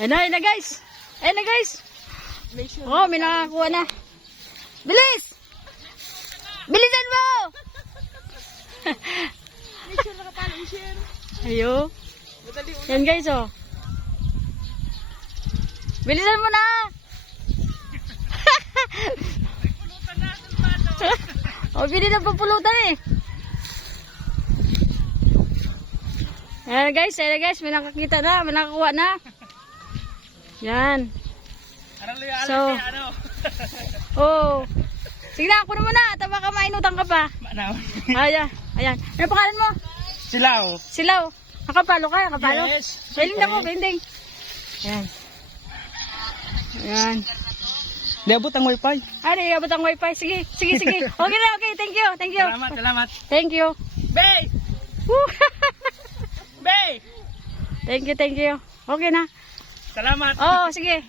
Ayun na guys. Ayun na guys. Oh, may nakakuha na. Bilis! Bilisan mo! Ayo. Yan guys, oh. Bilisan mo na! Oh, pili na papulutan eh. Ayan guys, may nakakita na, may nakakuha na. Yan. So, oh. Sige na, kuno mo na. Tama ka, mainutang ka pa. Ayan, ayan. Ano pangalan mo? Silaw. Silaw. Nakapalo ka, nakapalo? Yes. Bailing na ko, bailing. Ayan. Ayan. Liabot ang wifi. Ay, abot ang wifi. Sige, sige, sige. Okay na, okay. Thank you, thank you. Salamat, salamat. Thank you. Bay! Woo! Bay! Thank you, thank you. Okay na. Salamat. Oh, sige.